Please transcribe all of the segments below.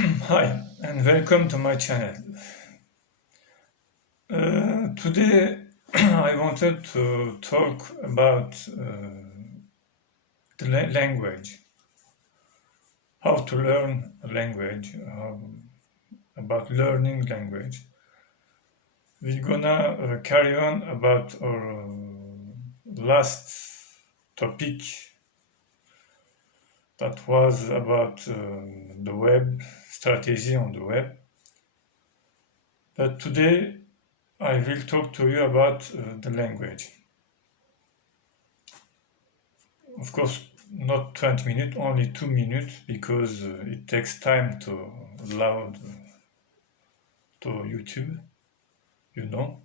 Hi, and welcome to my channel. Today I wanted to talk about the language, how to learn a language, about learning language. We're gonna carry on about our last topic that was about the web, strategy on the web. But today I will talk to you about the language. Of course, not 20 minutes, only 2 minutes, because it takes time to load to YouTube, you know.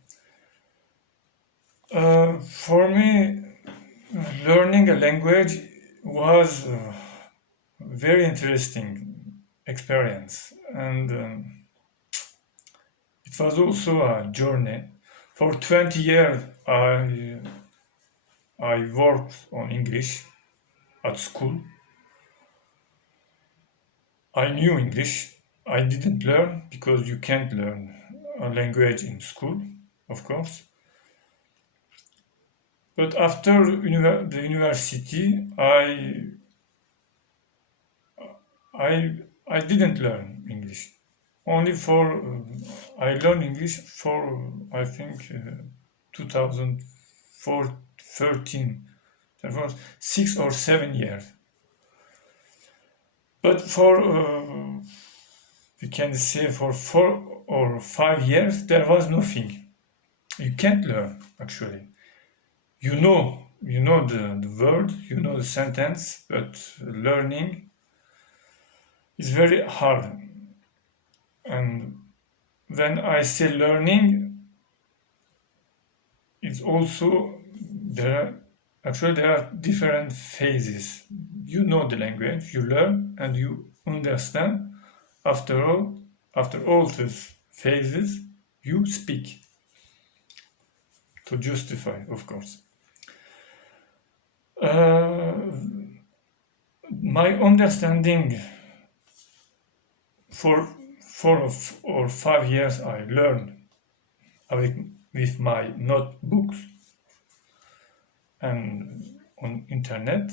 For me, learning a language was a very interesting experience, and it was also a journey. For 20 years, I worked on English at school. I knew English. I didn't learn because you can't learn a language in school, of course. But after the university, I didn't learn English. Only I learned English for I think 2013. That was 6 or 7 years. But we can say for 4 or 5 years there was nothing. You can't learn actually. You know the word, you know the sentence, but learning is very hard. And when I say learning, it's also there are different phases. You know the language, you learn and you understand. After all these phases, you speak to justify, of course. My understanding for 4 or 5 years I learned with my notebooks and on internet.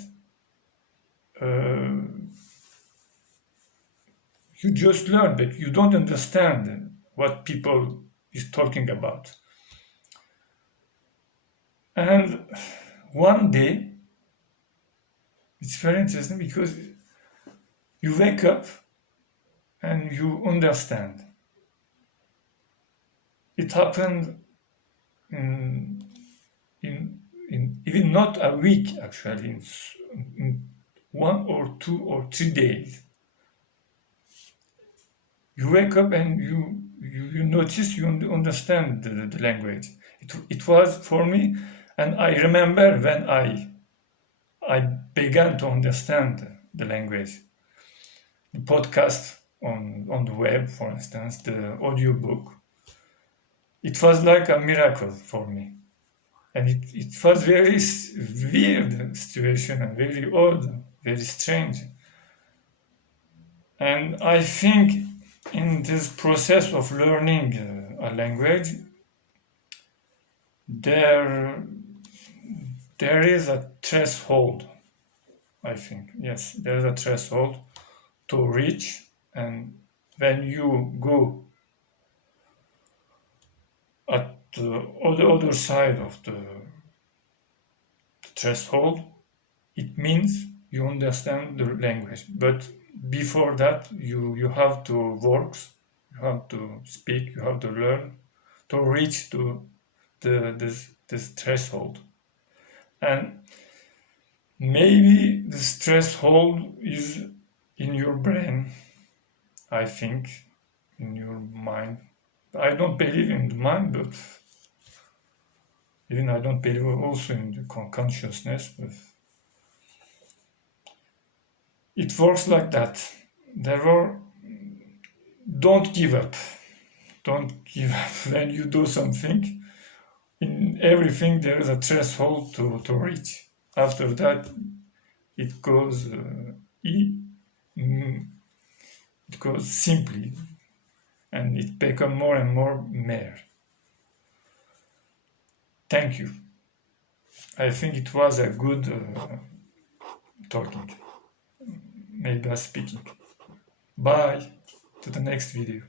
You just learn, but you don't understand what people is talking about. And one day, it's very interesting because you wake up and you understand. It happened in even not a week, actually, in 1 or 2 or 3 days. You wake up and you notice you understand the language. It was for me, and I remember when I began to understand the language. The podcast on the web, for instance, the audiobook. It was like a miracle for me. And it was very weird situation and very odd, very strange. And I think in this process of learning a language, there is a threshold. I think, yes, there is a threshold to reach, and when you go at the other side of the threshold, it means you understand the language. But before that, you have to work, you have to speak, you have to learn to reach to this threshold. And maybe this threshold is in your brain, I think, in your mind. I don't believe in the mind, but even I don't believe also in the consciousness, but it works like that. Don't give up. Don't give up when you do something. In everything there is a threshold to reach. After that, it goes it goes simply, and it becomes more and more mere. Thank you. I think it was a good talking, maybe speaking. Bye, to the next video.